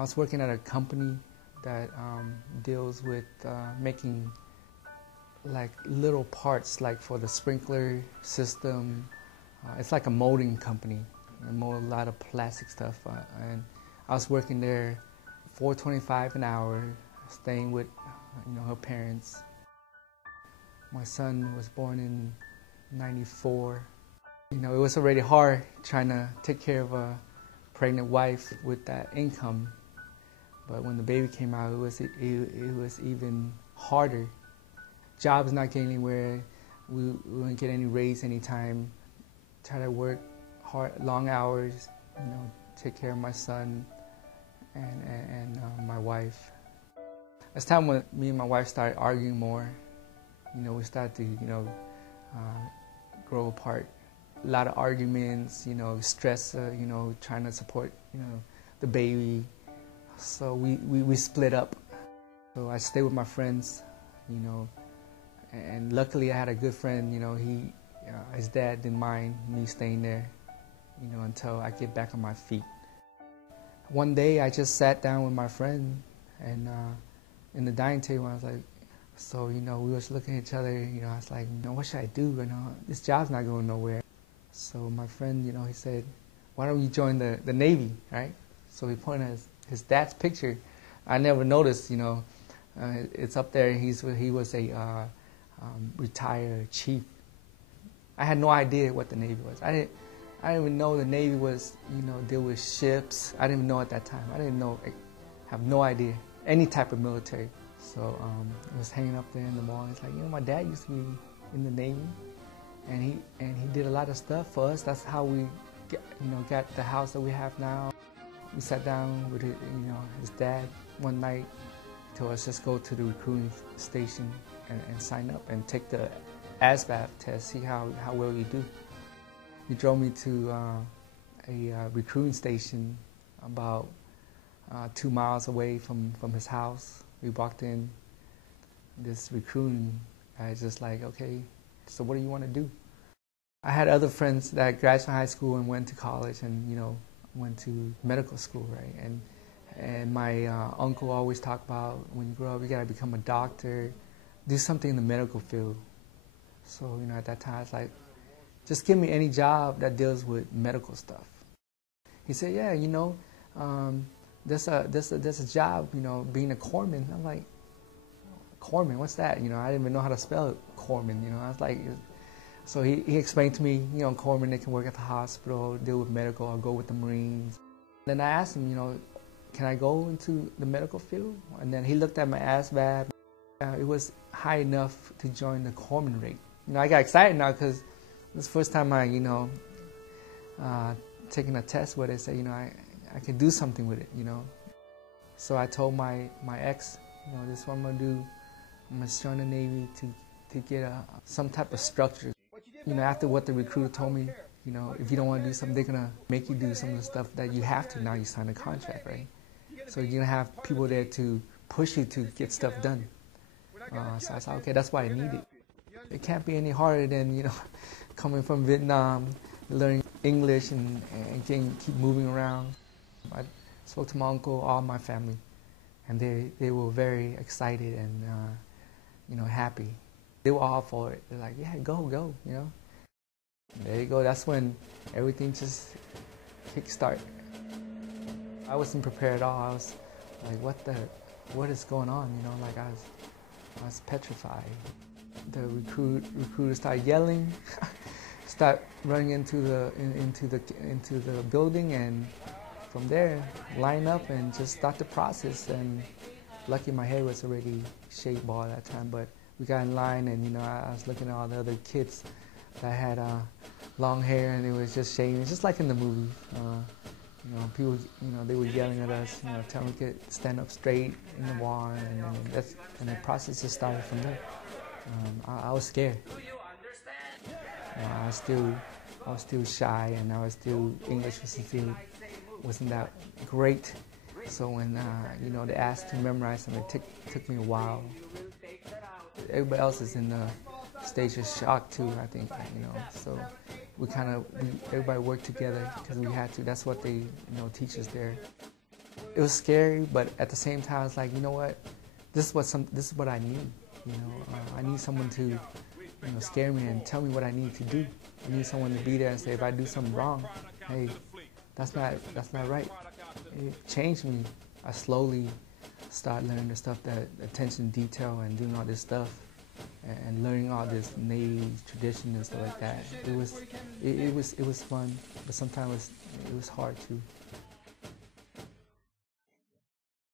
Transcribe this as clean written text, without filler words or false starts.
I was working at a company that deals with making like little parts like for the sprinkler system. It's like a molding company. I mold a lot of plastic stuff. And I was working there $4.25 an hour, staying with her parents. My son was born in '94. It was already hard trying to take care of a pregnant wife with that income. But when the baby came out, it was even harder. Jobs not getting anywhere. We wouldn't get any raise anytime. Try to work hard, long hours, take care of my son and my wife. It's time when me and my wife started arguing more. We started to grow apart. A lot of arguments, stress, trying to support, the baby. So we split up. So I stayed with my friends, and luckily I had a good friend, his dad didn't mind me staying there, until I get back on my feet. One day I just sat down with my friend and in the dining table I was like, so, we was looking at each other, I was like, what should I do? This job's not going nowhere. So my friend, he said, why don't you join the Navy, right? So he pointed at his dad's picture. I never noticed, it's up there. He was a retired chief. I had no idea what the Navy was. I didn't even know the Navy was, deal with ships. I didn't even know at that time. I didn't know, have no idea, any type of military. So I was hanging up there in the mall. It's like, my dad used to be in the Navy, and he did a lot of stuff for us. That's how we, got the house that we have now. We sat down with his dad one night, told us just go to the recruiting station and sign up and take the ASVAB test, see how well you do. He drove me to a recruiting station about 2 miles away from his house. We walked in, this recruiting guy is just like, okay, so what do you want to do? I had other friends that graduated high school and went to college and, went to medical school, right? And my uncle always talked about, when you grow up, you gotta become a doctor, do something in the medical field. So, at that time, I was like, just give me any job that deals with medical stuff. He said, yeah, there's a job, being a corpsman. I'm like, corpsman, what's that? I didn't even know how to spell it, corpsman, I was like, so he explained to me, corpsmen, they can work at the hospital, deal with medical, or go with the Marines. Then I asked him, can I go into the medical field? And then he looked at my ASVAB. It was high enough to join the corpsman rate. I got excited now because this is the first time I, taking a test where they say, I could do something with it, So I told my ex, this is what I'm gonna do. I'm gonna join the Navy to get some type of structure. After what the recruiter told me, if you don't want to do something, they're gonna make you do some of the stuff that you have to now you sign a contract, right? So you're gonna have people there to push you to get stuff done. So I said, okay, that's why I need it. It can't be any harder than, coming from Vietnam, learning English and keep moving around. I spoke to my uncle, all my family, and they were very excited and, happy. They were all for it. They're like, yeah, go, There you go. That's when everything just kickstart. I wasn't prepared at all. I was like, what is going on? I was petrified. The recruiter started yelling, start running into the building, and from there line up and just start the process. And lucky my hair was already shaved bald at that time, but we got in line, and I was looking at all the other kids that had long hair, and it was just shaving, just like in the movie. People, they were yelling at us, telling us to stand up straight in the wall, and the process just started from there. I was scared. I was still shy, and English wasn't that great. So when they asked to memorize them, it took me a while. Everybody else is in the stage of shock too, I think. So everybody worked together because we had to. That's what they teach us there. it was scary, but at the same time, it's like, you know what? This is what I need. You know, I need someone to, you know, scare me and tell me what I need to do. I need someone to be there and say, if I do something wrong, hey, that's not right. It changed me. I slowly started learning the stuff, that attention to detail, and doing all this stuff, and learning all this Navy tradition and stuff like that. It was fun, but sometimes it was hard too.